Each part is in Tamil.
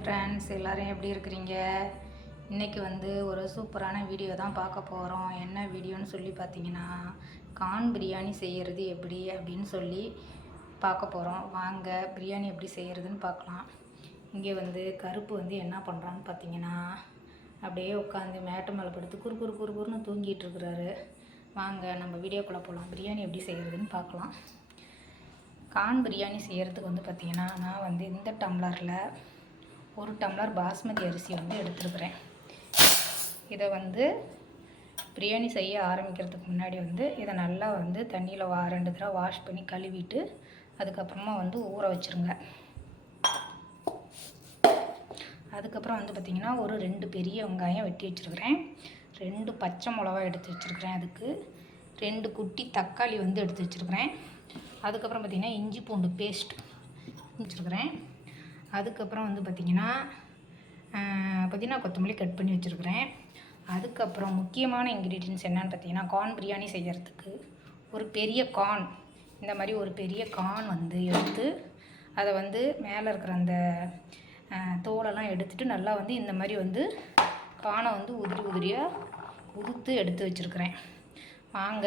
ஃப்ரெண்ட்ஸ் எல்லாரும் எப்படி இருக்கிறீங்க? இன்றைக்கி வந்து ஒரு சூப்பரான வீடியோ தான் பார்க்க போகிறோம் என்ன வீடியோன்னு சொல்லி பார்த்தீங்கன்னா கான் பிரியாணி செய்கிறது எப்படி அப்படின்னு சொல்லி பார்க்க போகிறோம் வாங்க பிரியாணி எப்படி செய்கிறதுன்னு பார்க்கலாம். இங்கே வந்து கருப்பு வந்து என்ன பண்ணுறான்னு பார்த்தீங்கன்னா அப்படியே உட்காந்து மேட்டு மேலே படுத்து குறு குறு குறு குறுன்னு தூங்கிட்டு இருக்கிறாரு. வாங்க நம்ம வீடியோக்குள்ளே போகலாம். பிரியாணி எப்படி செய்கிறதுன்னு பார்க்கலாம். கான் பிரியாணி செய்கிறதுக்கு வந்து பார்த்திங்கன்னா நான் வந்து இந்த டம்ளரில் ஒரு டம்ளர் பாஸ்மதி அரிசி வந்து எடுத்துருக்குறேன். இதை வந்து பிரியாணி செய்ய ஆரம்பிக்கிறதுக்கு முன்னாடி வந்து இதை நல்லா வந்து தண்ணியில் வா ரெண்டு தடவை வாஷ் பண்ணி கழுவிட்டு அதுக்கப்புறமா வந்து ஊற வச்சுருங்க. அதுக்கப்புறம் வந்து பார்த்திங்கன்னா ஒரு ரெண்டு பெரிய வெங்காயம் வெட்டி வச்சுருக்கிறேன். ரெண்டு பச்சை மிளகா எடுத்து வச்சுருக்கிறேன் அதுக்கு. ரெண்டு குட்டி தக்காளி வந்து எடுத்து வச்சுருக்கிறேன். அதுக்கப்புறம் பார்த்திங்கன்னா இஞ்சி பூண்டு பேஸ்ட் வச்சுருக்கிறேன். அதுக்கப்புறம் வந்து பார்த்திங்கன்னா புதினா கொத்தமல்லி கட் பண்ணி வச்சுருக்குறேன். அதுக்கப்புறம் முக்கியமான இன்க்ரீடியன்ஸ் என்னென்னு பார்த்தீங்கன்னா கார்ன் பிரியாணி செய்கிறதுக்கு ஒரு பெரிய கார்ன் இந்த மாதிரி ஒரு பெரிய கார்ன் வந்து எடுத்து அதை வந்து மேலே இருக்கிற அந்த தோலெல்லாம் எடுத்துட்டு நல்லா வந்து இந்த மாதிரி வந்து கானை வந்து உதிரி உதிரியாக உதுத்து எடுத்து வச்சுருக்கிறேன். வாங்க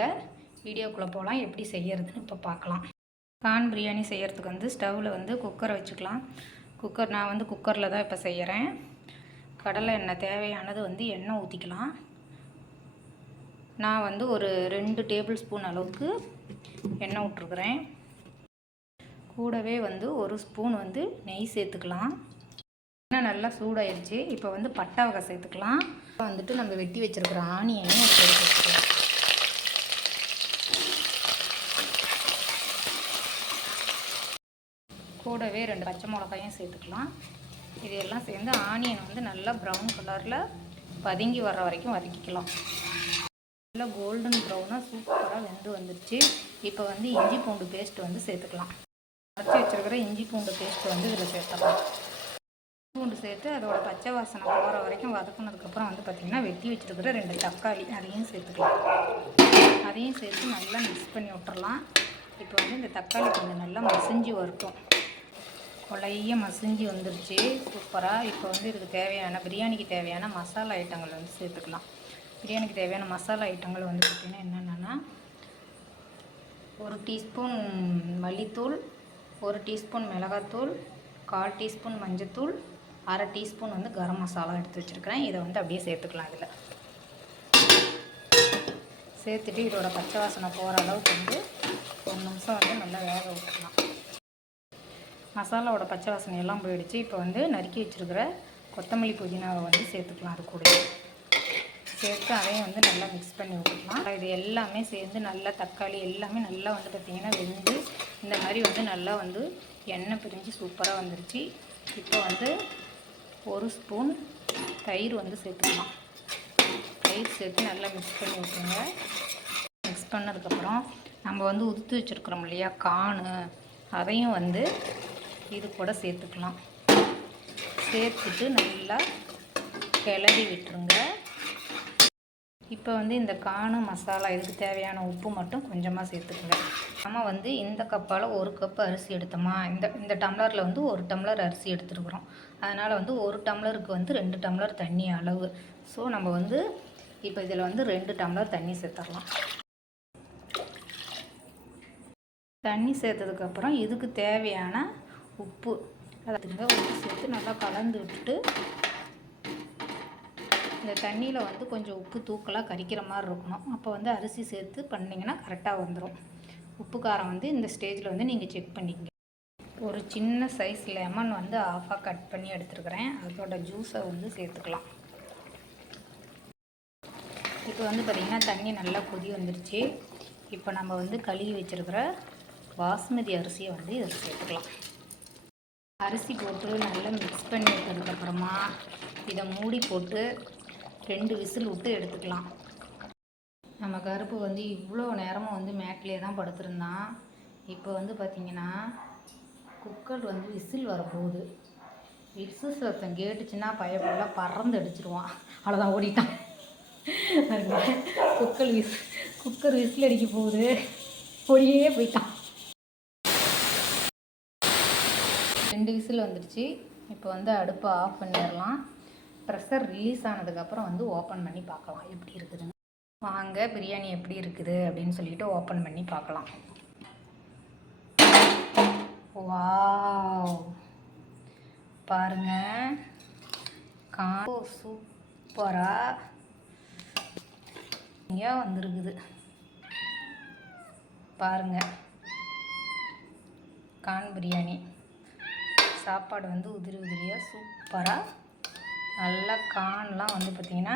வீடியோக்குள்ளே போகலாம் எப்படி செய்யறதுன்னு இப்போ பார்க்கலாம் கான் பிரியாணி செய்கிறதுக்கு வந்து ஸ்டவ்வில் வந்து குக்கரை வச்சுக்கலாம். குக்கர் நான் வந்து குக்கரில் தான் இப்போ செய்கிறேன் கடலை எண்ணெய் தேவையானது வந்து எண்ணெய் ஊற்றிக்கலாம் நான் வந்து ஒரு ரெண்டு டேபிள் ஸ்பூன் அளவுக்கு எண்ணெய் விட்ருக்குறேன் கூடவே வந்து ஒரு ஸ்பூன் வந்து நெய் சேர்த்துக்கலாம். எண்ணெய் நல்லா சூடாயிருச்சு. இப்போ வந்து பட்டை வகை சேர்த்துக்கலாம். இப்போ வந்துட்டு நம்ம வெட்டி வச்சிருக்கிற ஆனியனையும் சேர்த்து கூடவே ரெண்டு பச்சை மிளகாயும் சேர்த்துக்கலாம். இது எல்லாம் சேர்ந்து ஆனியன் வந்து நல்லா ப்ரௌன் கலரில் பதுங்கி வர்ற வரைக்கும் வதக்கிக்கலாம். நல்லா கோல்டன் ப்ரௌனாக சூப்பராக வெந்து வந்துடுச்சு இப்போ வந்து இஞ்சி பூண்டு பேஸ்ட் வந்து சேர்த்துக்கலாம். அரைச்சி வச்சிருக்கிற இஞ்சி பூண்டு பேஸ்ட் வந்து இதில் சேர்த்துக்கலாம். பூண்டு சேர்த்து அதோட பச்சை வாசனை போகிற வரைக்கும் வதக்குனதுக்கப்புறம் வந்து பார்த்திங்கன்னா வெட்டி வச்சிருக்கிற ரெண்டு தக்காளி அதையும் சேர்த்துக்கலாம். அதையும் சேர்த்து நல்லா மிக்ஸ் பண்ணி விட்டுறலாம். இப்போ வந்து இந்த தக்காளி கொஞ்சம் நல்லா மசிஞ்சு வரட்டும். கொலைய மசிஞ்சு வந்துருச்சு. சூப்பராக இப்போ வந்து இதுக்கு தேவையான பிரியாணிக்கு தேவையான மசாலா ஐட்டங்கள் வந்து சேர்த்துக்கலாம். பிரியாணிக்கு தேவையான மசாலா ஐட்டங்கள் வந்து பார்த்திங்கன்னா என்னென்னா ஒரு டீஸ்பூன் மல்லித்தூள் ஒரு டீஸ்பூன் மிளகாத்தூள் கால் டீஸ்பூன் மஞ்சத்தூள் அரை டீஸ்பூன் வந்து கரம் மசாலா எடுத்து வச்சுருக்கிறேன். இதை வந்து அப்படியே சேர்த்துக்கலாம் இதில். சேர்த்துட்டு இதோட பச்சை வாசனை போகிற அளவுக்கு வந்து ஒரு நிமிஷம் வந்து நல்லா வேக விட்டுக்கலாம். மசாலாவோட பச்சை வாசனை எல்லாம் போயிடுச்சு. இப்போ வந்து நறுக்கி வச்சுருக்கிற கொத்தமல்லி புதினாவை வந்து சேர்த்துக்கலாம் அது கூட சேர்த்து அதையும் வந்து நல்லா மிக்ஸ் பண்ணி விட்டுக்கலாம் இது எல்லாமே சேர்ந்து நல்லா தக்காளி எல்லாமே நல்லா வந்து பார்த்திங்கன்னா வெந்து இந்த மாதிரி வந்து நல்லா வந்து எண்ணெய் பிரிஞ்சு சூப்பராக வந்துருச்சு. இப்போ வந்து ஒரு ஸ்பூன் தயிர் வந்து சேர்த்துக்கலாம். தயிர் சேர்த்து நல்லா மிக்ஸ் பண்ணி விட்டுருங்க மிக்ஸ் பண்ணதுக்கப்புறம் நம்ம வந்து உதுத்து வச்சுருக்குறோம் இல்லையா காணு. அதையும் வந்து இது கூட சேர்த்துக்கலாம். சேர்த்துட்டு நல்லா கிளறி விட்டுருங்க. இப்போ வந்து இந்த காணும் மசாலா இதுக்கு தேவையான உப்பு மட்டும் கொஞ்சமாக சேர்த்துக்குங்க. நம்ம வந்து இந்த கப்பால் ஒரு கப் அரிசி எடுத்தோமா? இந்த இந்த டம்ளரில் வந்து ஒரு டம்ளர் அரிசி எடுத்துருக்குறோம். அதனால் வந்து ஒரு டம்ளருக்கு வந்து ரெண்டு டம்ளர் தண்ணி அளவு. ஸோ நம்ம வந்து இப்போ இதில் வந்து ரெண்டு டம்ளர் தண்ணி சேர்த்துடலாம். தண்ணி சேர்த்ததுக்கப்புறம் இதுக்கு தேவையான உப்பு. அதுங்க உப்பு சேர்த்து நல்லா கலந்து விட்டுட்டு இந்த தண்ணியில் வந்து கொஞ்சம் உப்பு தூக்கலாக கரிக்கிற மாதிரி இருக்கணும். அப்போ வந்து அரிசி சேர்த்து பண்ணிங்கன்னா கரெக்டாக வந்துடும் உப்பு காரம் வந்து இந்த ஸ்டேஜில் வந்து நீங்கள் செக் பண்ணிக்கங்க. ஒரு சின்ன சைஸ் லெமன் வந்து ஆஃபாக கட் பண்ணி எடுத்துருக்குறேன். அதோட ஜூஸை வந்து சேர்த்துக்கலாம். இப்போ வந்து பார்த்திங்கன்னா தண்ணி நல்லா கொதி வந்துருச்சு. இப்போ நம்ம வந்து கழுவி வச்சுருக்கிற பாஸ்மதி அரிசியை வந்து இதில் சேர்த்துக்கலாம். அரிசி போட்டு நல்லா மிக்ஸ் பண்ணி விட்டதுக்கப்புறமா இதை மூடி போட்டு ரெண்டு விசில் விட்டு எடுத்துக்கலாம். நம்ம கருப்பு வந்து இவ்வளோ நேரமும் வந்து மேட்லேயே தான் படுத்திருந்தான். இப்போ வந்து பார்த்திங்கன்னா குக்கர் வந்து விசில் வரப்போகுது. விசில் சத்தம் கேட்டுச்சுன்னா பயப்படலாம் பறந்து அடிச்சிருவான். அவ்வளோதான் ஓடிட்டான். குக்கர் விசில் குக்கர் விசில் அடிக்க போகுது. ஓடியே போயிட்டான். ரெண்டு விசில் வந்துடுச்சு. இப்போ வந்து அடுப்பை ஆஃப் பண்ணிடலாம். ப்ரெஷர் ரிலீஸ் ஆனதுக்கப்புறம் வந்து ஓப்பன் பண்ணி பார்க்கலாம். எப்படி இருக்குதுன்னு. வாங்க பிரியாணி எப்படி இருக்குது அப்படின்னு சொல்லிட்டு ஓப்பன் பண்ணி பார்க்கலாம். வாவ். பாருங்க. கா சூப்பராக ஏன் வந்திருக்குது. பாருங்க. கான் பிரியாணி. சாப்பாடு வந்து உதிரி உதிரியாக சூப்பராக நல்லா கான்லாம் வந்து பார்த்திங்கன்னா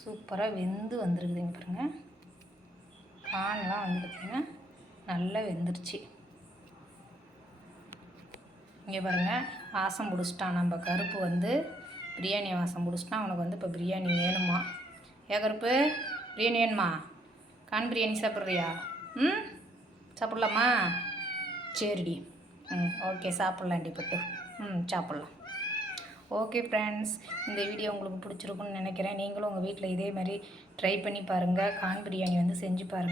சூப்பராக வெந்து வந்துருக்குதுங்க பாருங்க. கான்லாம் வந்து பார்த்திங்கன்னா நல்லா வெந்துருச்சு. இங்கே பாருங்கள் வாசம் பிடிச்சிட்டான். நம்ம கருப்பு வந்து பிரியாணி வாசம் பிடிச்சிட்டான் அவனுக்கு வந்து இப்போ பிரியாணி வேணுமா? ஏ கருப்பு பிரியாணி வேணுமா? கான் பிரியாணி சாப்பிட்றியா? ம்? சாப்பிட்லாமா? சரிடி. ம் ஓகே சாப்பிட்லாம் டிப்பட்டு ம் சாப்பிட்லாம். ஓகே ஃப்ரெண்ட்ஸ் இந்த வீடியோ உங்களுக்கு பிடிச்சிருக்குன்னு நினைக்கிறேன். நீங்களும் உங்கள் வீட்டில் இதே மாதிரி ட்ரை பண்ணி பாருங்கள் கான் பிரியாணி வந்து செஞ்சு பாருங்கள்